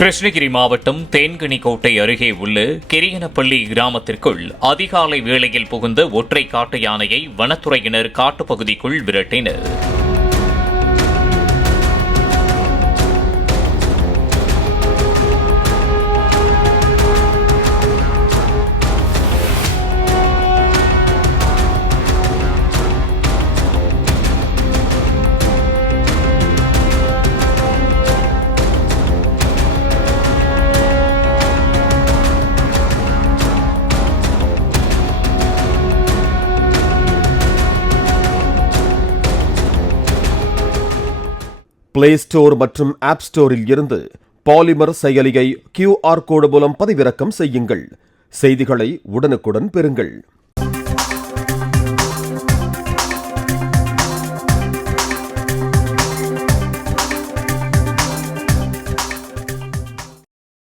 கிருஷ்ணகிரி மாவட்டம் தேன்கனிக்கோட்டை அருகே உள்ள கெரியனப்பள்ளி கிராமத்திற்குள் அதிகாலை வேளையில் புகுந்த ஒற்றை காட்டு யானையை வனத்துறையினர் காட்டுப்பகுதிக்குள் விரட்டினர். பிளே ஸ்டோர் மற்றும் ஆப் ஸ்டோரில் இருந்து பாலிமர் செயலியை QR கோடு மூலம் பதிவிறக்கம் செய்யுங்கள். செய்திகளை உடனுக்குடன் பெறுங்கள்.